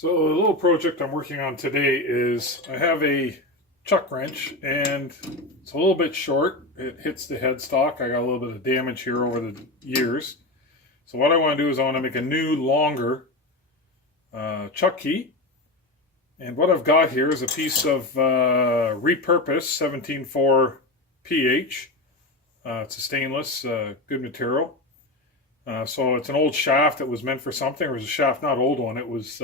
So the little project I'm working on today is I have a chuck wrench and it's a little bit short. It hits the headstock. I got a little bit of damage here over the years. So what I want to do is I want to make a new, longer chuck key. And what I've got here is a piece of repurposed 174 pH. It's a stainless, good material. So it's an old shaft that was meant for something. It was a shaft, not old one. It was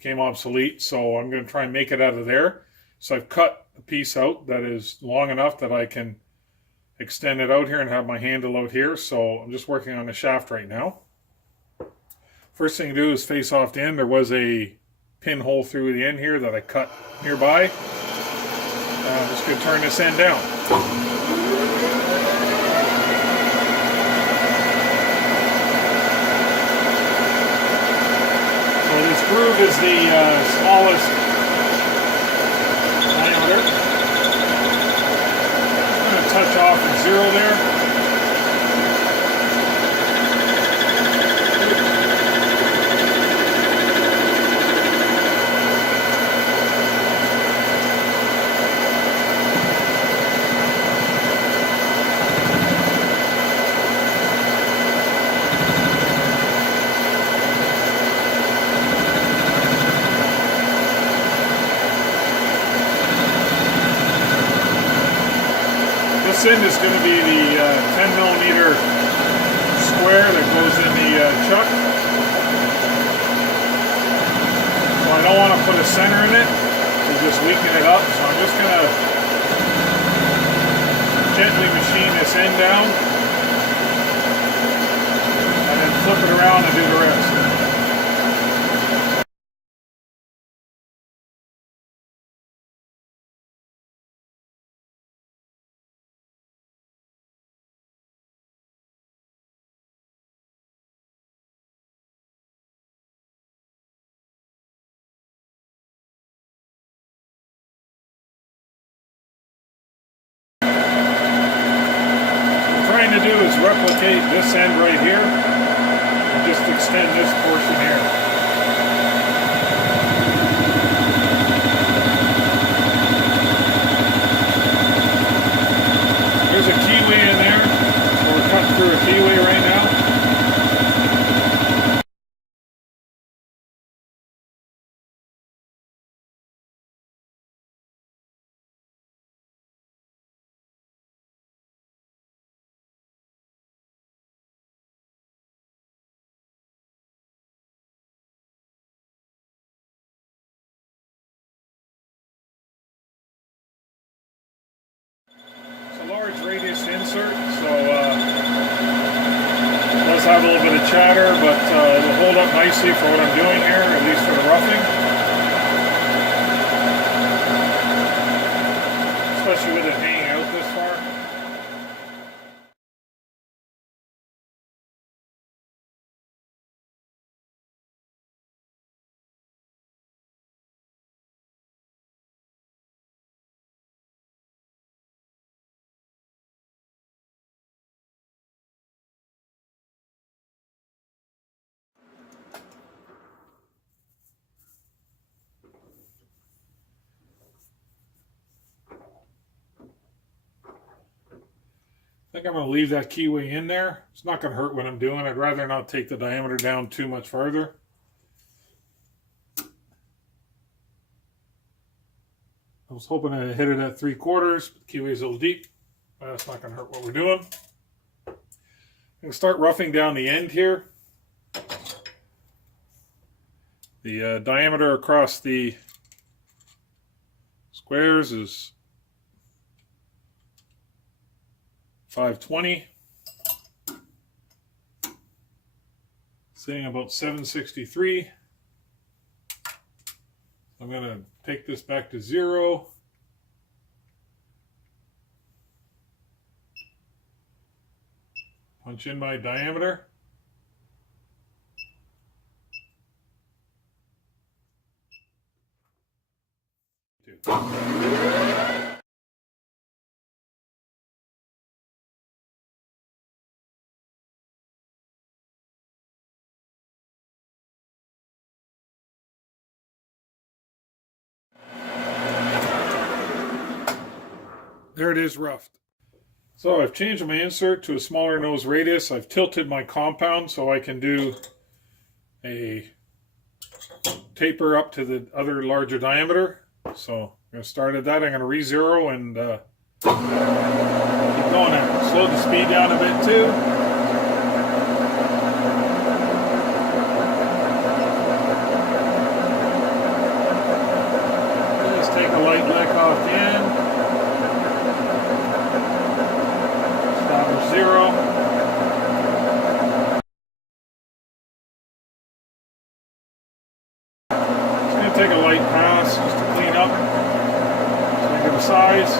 became obsolete, so I'm going to try and make it out of there. So I've cut a piece out that is long enough that I can extend it out here and have my handle out here. So I'm just working on the shaft right now. First thing to do is face off the end. There was a pinhole through the end here that I cut nearby. I'm just going to turn this end down. This groove is the smallest diameter. I'm going to touch off at 0 there. This end is going to be the 10 millimeter square that goes in the chuck. So I don't want to put a center in it, we'll just weaken it up. So I'm just going to gently machine this end down and then flip it around and do the rest. To do is replicate this end right here and just extend this portion here. There's a keyway in there, so we're cutting through a keyway right now. Large radius insert, so it does have a little bit of chatter, but it'll hold up nicely for what I'm doing here, at least for the roughing. Especially with it hanging out this far. I think I'm going to leave that keyway in there. It's not going to hurt what I'm doing. I'd rather not take the diameter down too much farther. I was hoping to hit it at 3/4. The keyway's a little deep. But that's not going to hurt what we're doing. I'm going to start roughing down the end here. The diameter across the squares is 520, sitting about 763. I'm going to take this back to 0. Punch in my diameter. There it is, roughed. So I've changed my insert to a smaller nose radius. I've tilted my compound so I can do a taper up to the other larger diameter. So I'm going to start at that. I'm going to re-zero and keep going at it. Slow the speed down a bit too. Just take a light lick off the end. Stop at 0. Take a light pass just to clean up, so I get a size.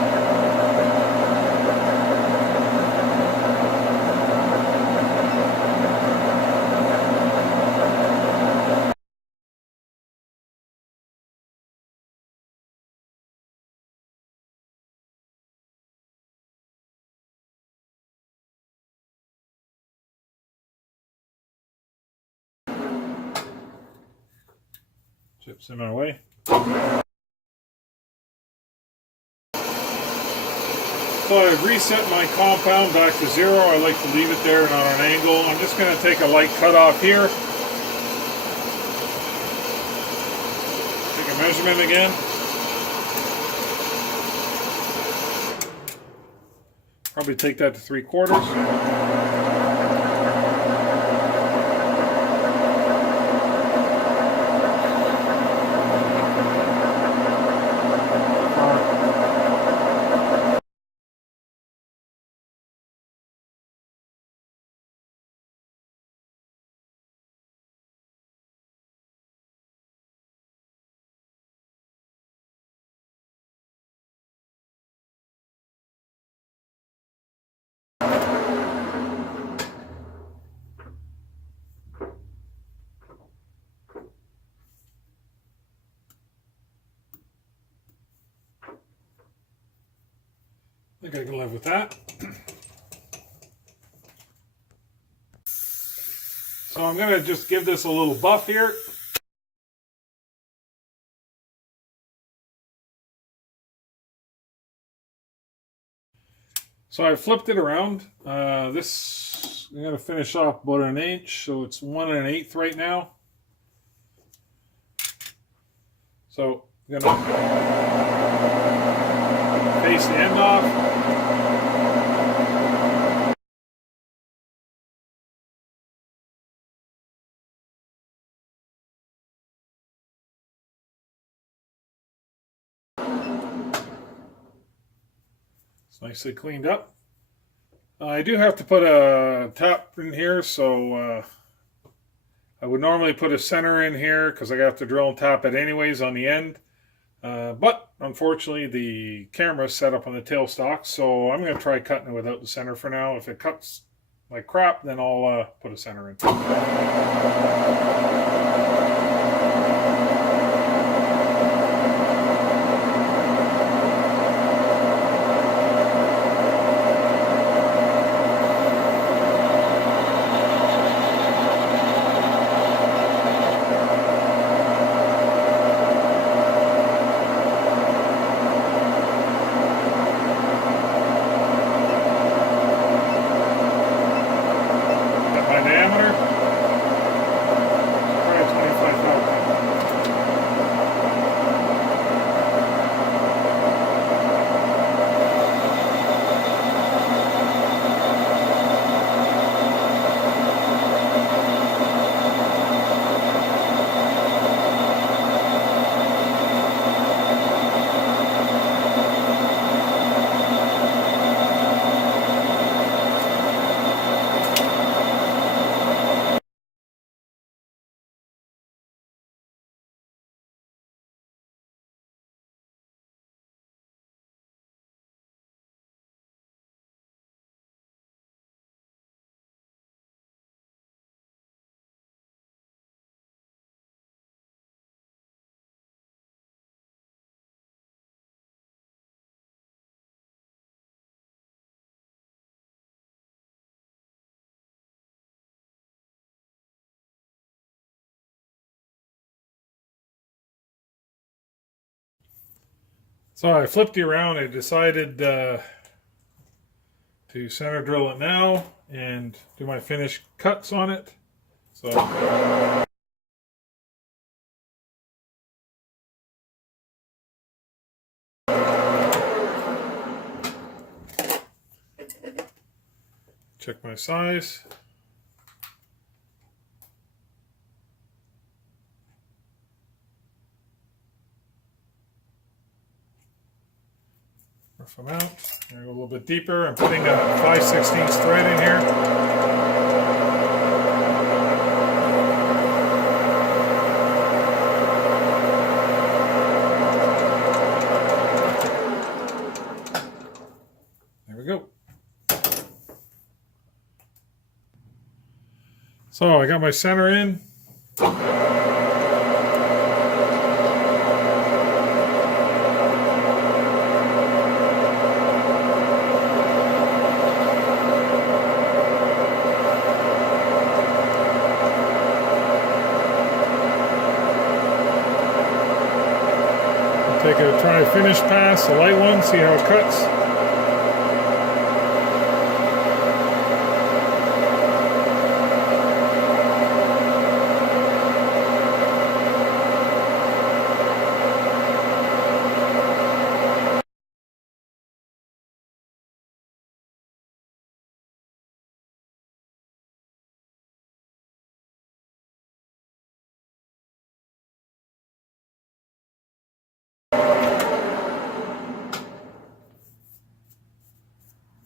Chips in our way. So I've reset my compound back to 0. I like to leave it there and on an angle. I'm just going to take a light cut off here. Take a measurement again. Probably take that to 3/4. I think I can live with that. So I'm going to just give this a little buff here. So I flipped it around. This I'm going to finish off about 1 inch, so it's 1 1/8 right now. So I'm going to face the end off. It's nicely cleaned up. I do have to put a tap in here, so I would normally put a center in here because I have to drill and tap it anyways on the end. But unfortunately the camera is set up on the tailstock, so I'm going to try cutting it without the center for now. If it cuts like crap, then I'll put a center in. So I flipped you around. I decided to center drill it now and do my finish cuts on it. So check my size. Rough them out. I'm going to go a little bit deeper. I'm putting a 5/16 thread in here. There we go. So I got my center in. Take a try finish pass, a light one, see how it cuts.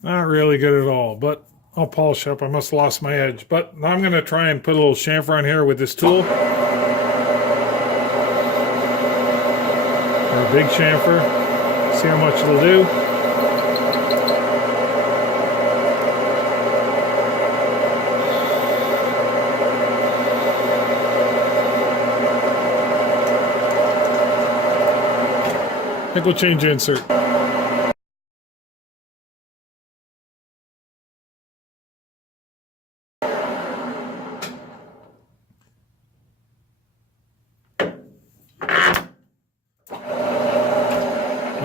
Not really good at all, but I'll polish up. I must have lost my edge. But now I'm going to try and put a little chamfer on here with this tool. Or a big chamfer. See how much it'll do. I think we'll change the insert.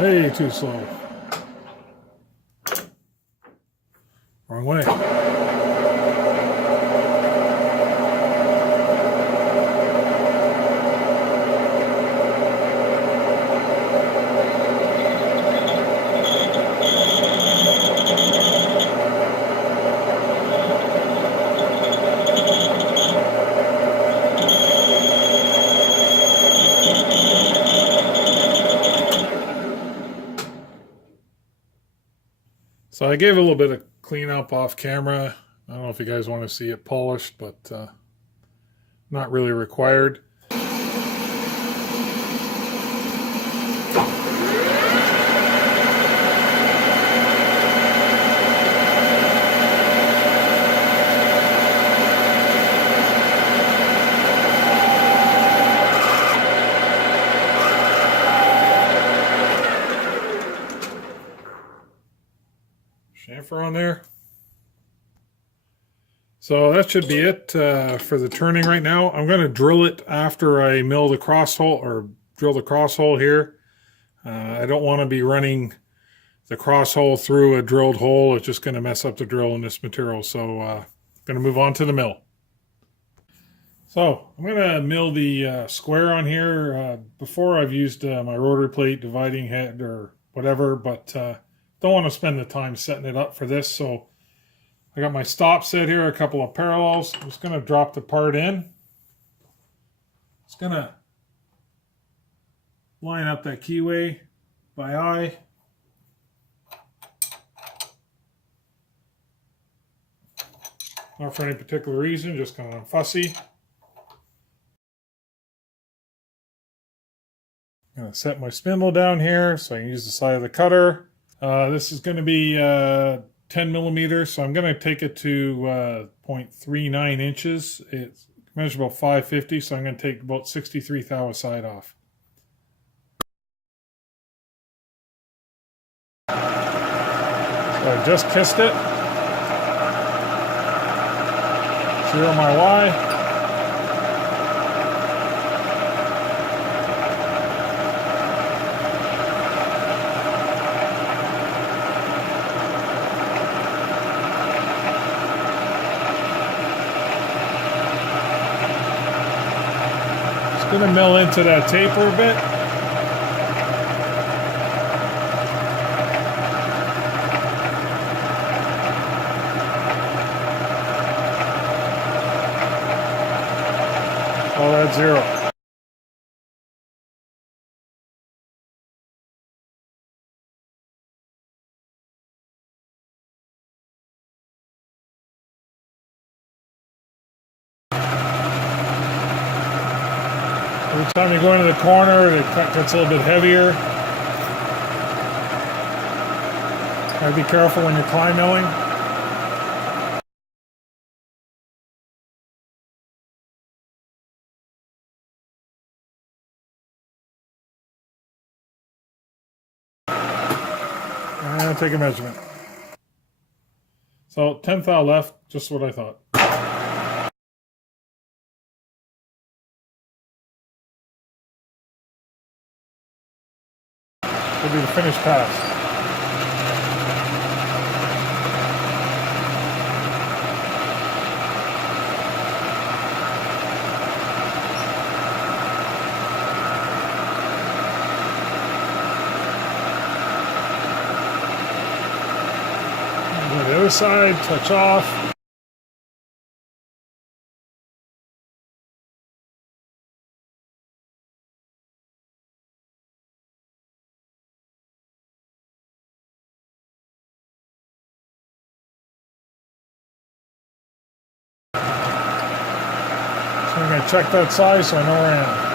Way too slow. Wrong way. So I gave a little bit of cleanup off camera. I don't know if you guys want to see it polished, but not really required. Chamfer on there. So that should be it for the turning right now. I'm going to drill it after I mill the cross hole, or drill the cross hole here. I don't want to be running the cross hole through a drilled hole. It's just going to mess up the drill in this material. So I'm going to move on to the mill. So I'm going to mill the square on here. Before I've used my rotary plate dividing head or whatever, but don't want to spend the time setting it up for this. So I got my stop set here, a couple of parallels. I'm just going to drop the part in. It's going to line up that keyway by eye. Not for any particular reason, just kind of fussy. I'm going to set my spindle down here so I can use the side of the cutter. This is going to be 10 millimeters, so I'm going to take it to 0.39 inches. It measures about 550, so I'm going to take about 63 thou side off. So I just kissed it. Zero my Y. Going to mill into that taper a bit. Oh, that's 0. Every time you go into the corner, the cut gets a little bit heavier. Gotta be careful when you're climb milling. And take a measurement. So 10th thou left, just what I thought. Will be the finished pass. Go to the other side, touch off. So I'm going to check that size so I know where I am.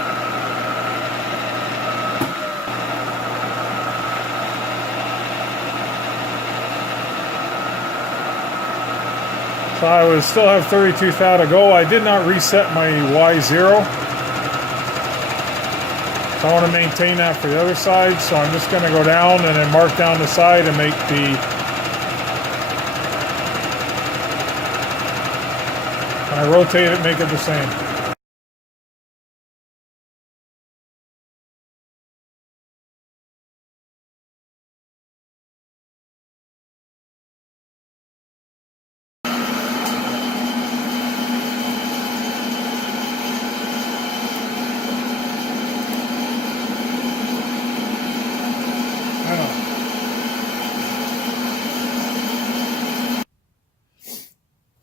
So I would still have 32 thou to go. I did not reset my Y0. So I want to maintain that for the other side. So I'm just going to go down and then mark down the side and make the... When I rotate it, make it the same.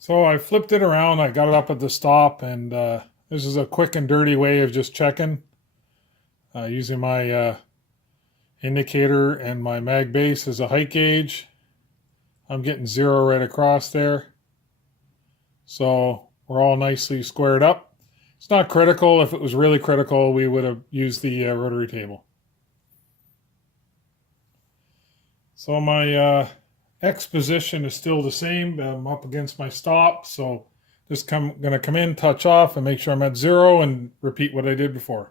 So I flipped it around, I got it up at the stop, and this is a quick and dirty way of just checking. Using my indicator and my mag base as a height gauge. I'm getting 0 right across there. So we're all nicely squared up. It's not critical. If it was really critical, we would have used the rotary table. So my X position is still the same. I'm up against my stop, so just going to come in, touch off, and make sure I'm at 0 and repeat what I did before.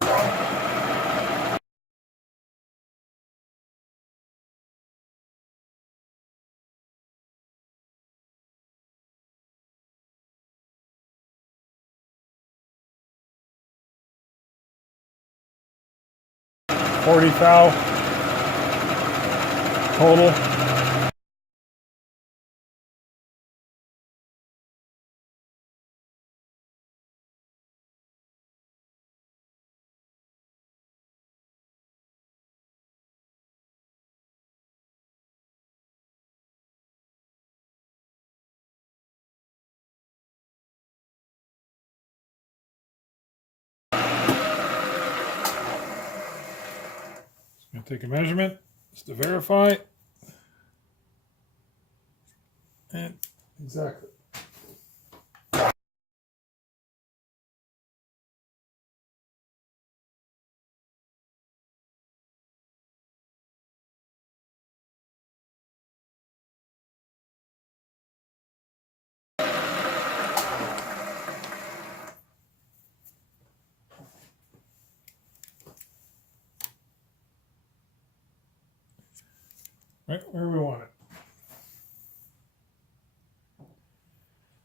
$40 thou total. I'm going to take a measurement just to verify. And exactly. Right where we want it.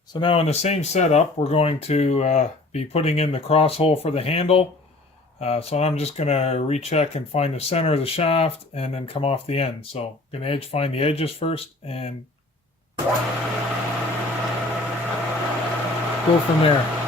So now in the same setup, we're going to be putting in the cross hole for the handle. So I'm just going to recheck and find the center of the shaft and then come off the end. So I'm going to find the edges first and go from there.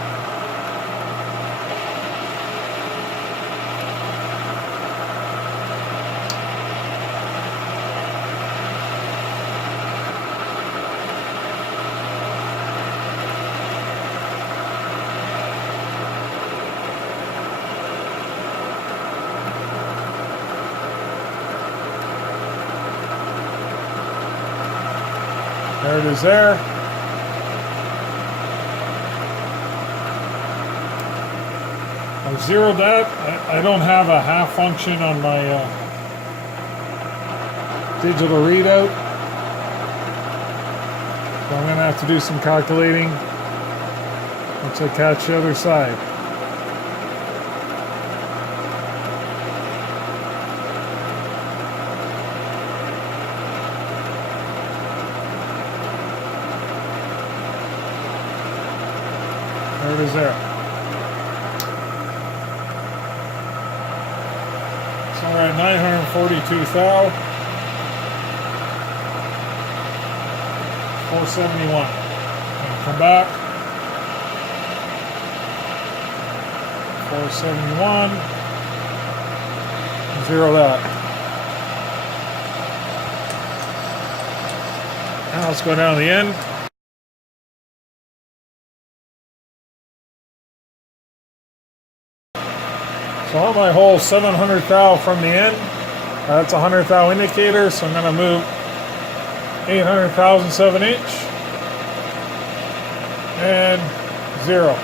There it is there. I zeroed that. I don't have a half function on my digital readout. So I'm going to have to do some calculating once I catch the other side. There it is there. So we're at 942 thou. 471. And come back. 471. Zero that. Now let's go down the end. So on my hole 700 thou from the end, that's a 100 thou indicator, so I'm going to move 800 thousandths of an inch and 0.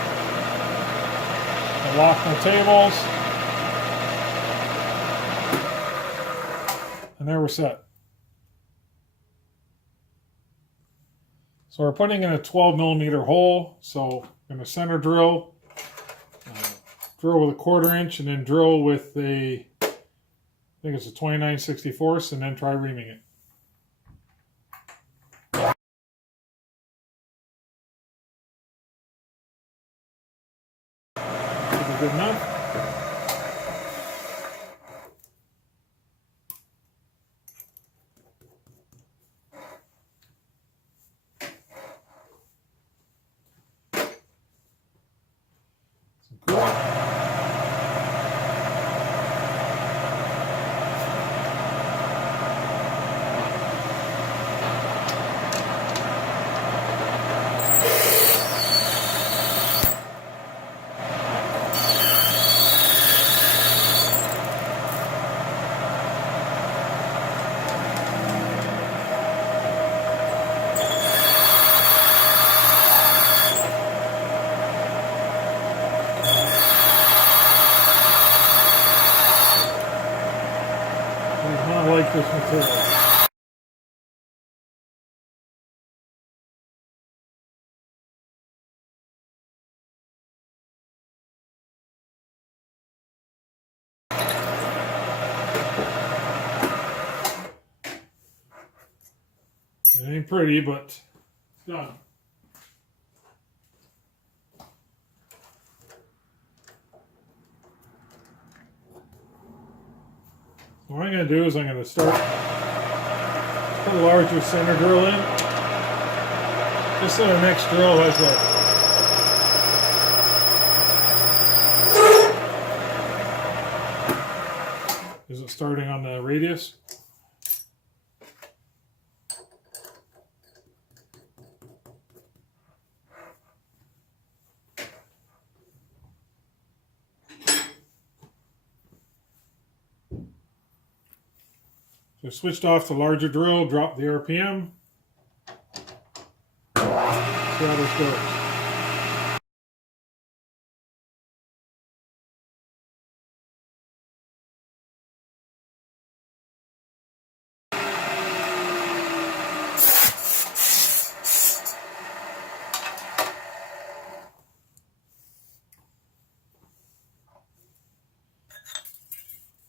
I lock my tables, and there we're set. So we're putting in a 12 millimeter hole, so I'm going to center drill. Drill with a 1/4 inch and then drill with a, I think it's a 29/64, and then try reaming it. Should be good enough. Some cool. I like this material. It ain't pretty, but it's done. What I'm going to do is I'm going to start put a larger center drill in, just so the next drill has a. Is it starting on the radius? So I switched off the larger drill, dropped the RPM. See how this goes.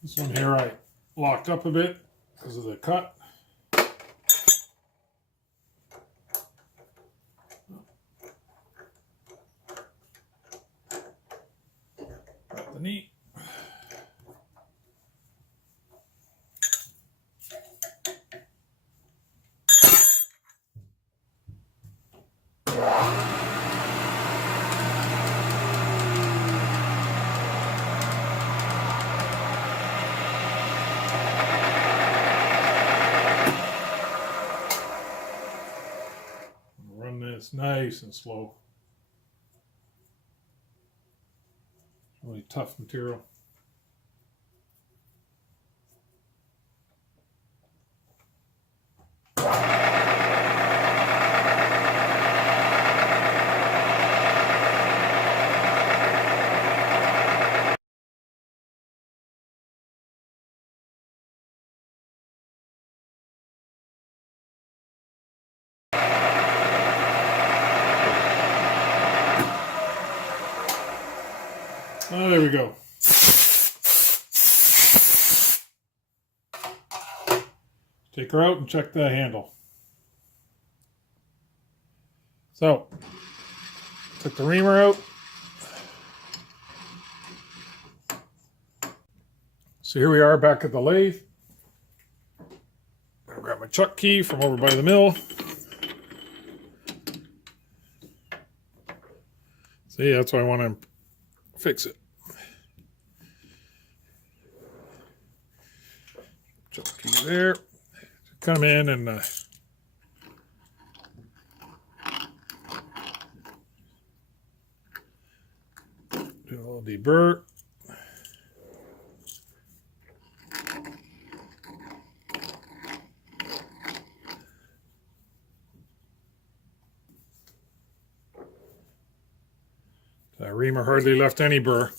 This one here I locked up a bit because of the cut. Got the knee. Run this nice and slow. Really tough material. Oh, there we go. Take her out and check the handle. So, took the reamer out. So here we are back at the lathe. I'm gonna grab my chuck key from over by the mill. See, that's why I want to fix it. Chuck key there. Come in and do a little deburr. That reamer hardly left any burr.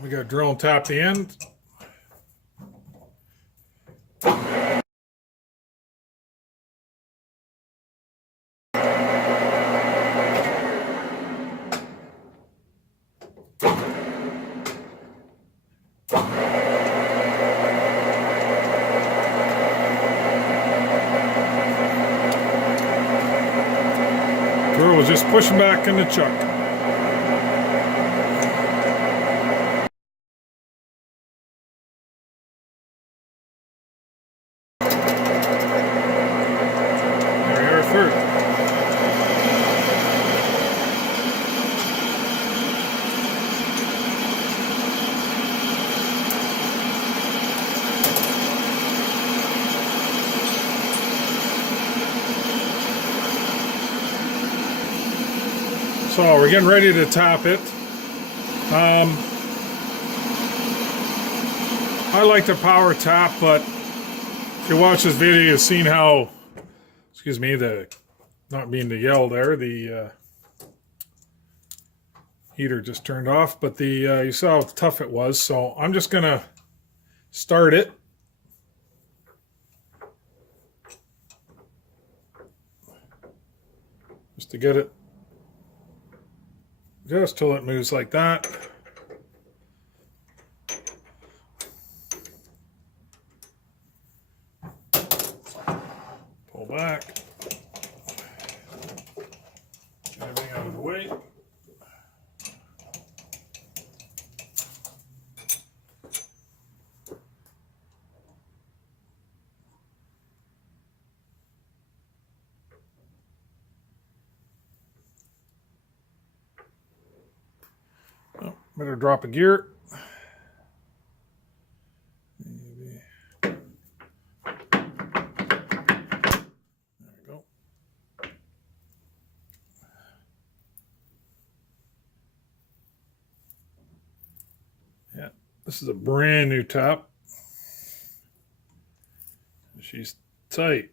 We got to drill and tap the end. Burr was just pushing back in the chuck. There we are through. So we're getting ready to tap it. I like to power tap, but if you watch this video, you've seen how, excuse me, not mean to yell there, the heater just turned off, but you saw how tough it was. So I'm just gonna start it. Just to get it just till it moves like that. Pull back. Get everything out of the way. Oh, better drop a gear. Maybe. There we go. Yeah, this is a brand new tap. She's tight.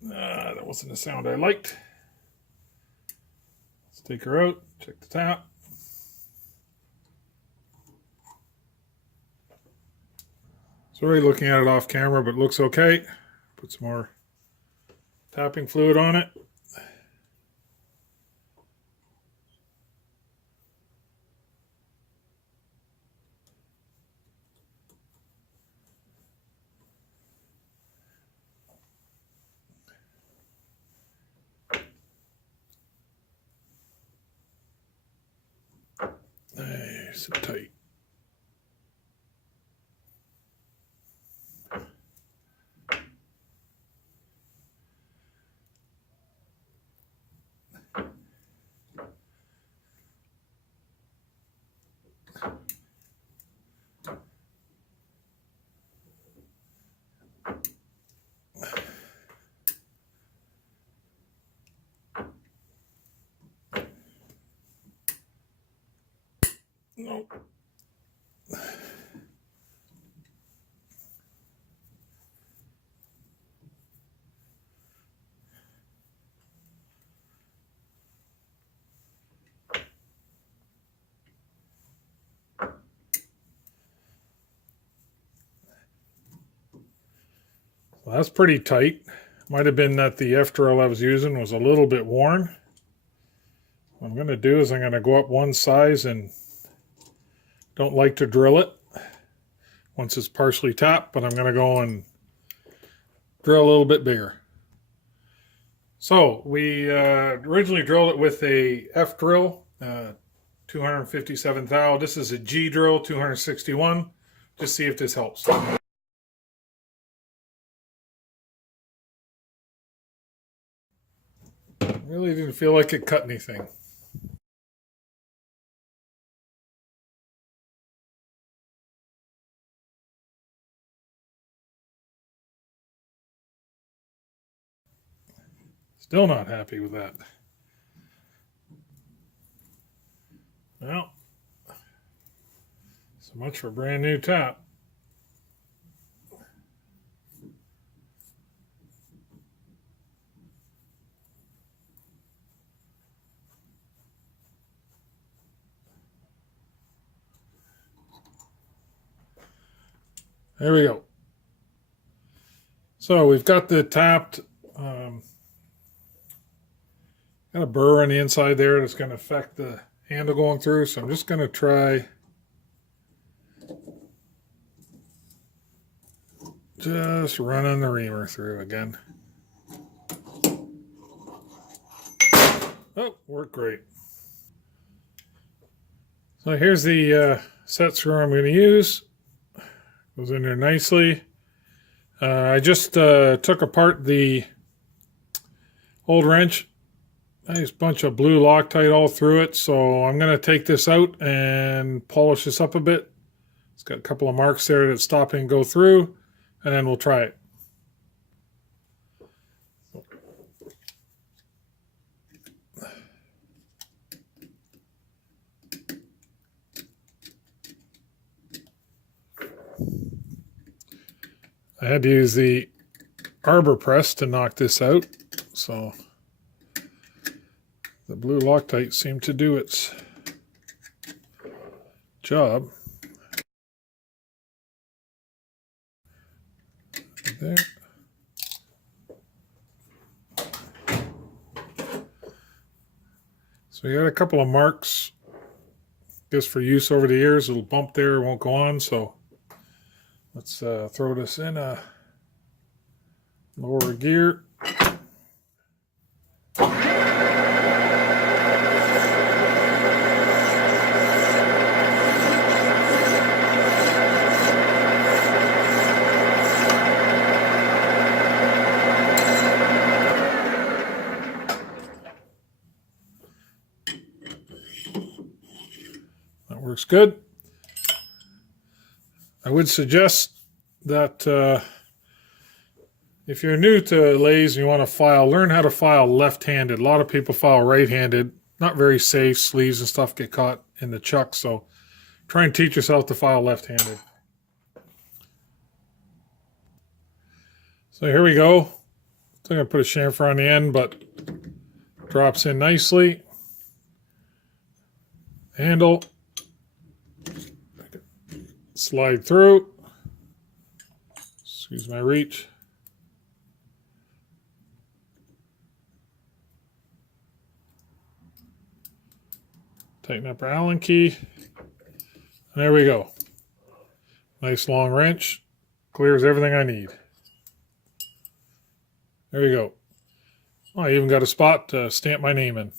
That wasn't the sound I liked. Let's take her out, check the tap. Sorry looking at it off camera, but it looks okay. Put some more tapping fluid on it. Nice and tight. Nope. Well, that's pretty tight. Might have been that the F drill I was using was a little bit worn. What I'm going to do is I'm going to go up one size, and don't like to drill it once it's partially tapped, but I'm going to go and drill a little bit bigger. So we originally drilled it with a F drill, 257 thou. This is a G drill, 261. Just see if this helps. Really didn't feel like it cut anything. Still not happy with that. Well, so much for brand new tap. There we go. So we've got the tapped, got a burr on the inside there that's going to affect the handle going through. So I'm just going to try just running the reamer through again. Oh, worked great. So here's the set screw I'm going to use. Goes in there nicely. I just took apart the old wrench. Nice bunch of blue Loctite all through it. So I'm going to take this out and polish this up a bit. It's got a couple of marks there that stop and go through, and then we'll try it. I had to use the arbor press to knock this out, so the blue Loctite seemed to do its job. There. So we got a couple of marks, just for use over the years. A little bump there, won't go on, so let's throw this in a lower gear. That works good. I would suggest that if you're new to lathes and you want to file, learn how to file left-handed. A lot of people file right-handed. Not very safe. Sleeves and stuff get caught in the chuck, so try and teach yourself to file left-handed. So here we go. I'm going to put a chamfer on the end, but drops in nicely. Handle. Slide through. Excuse my reach. Tighten up our Allen key. And there we go. Nice long wrench. Clears everything I need. There you go. Oh, I even got a spot to stamp my name in.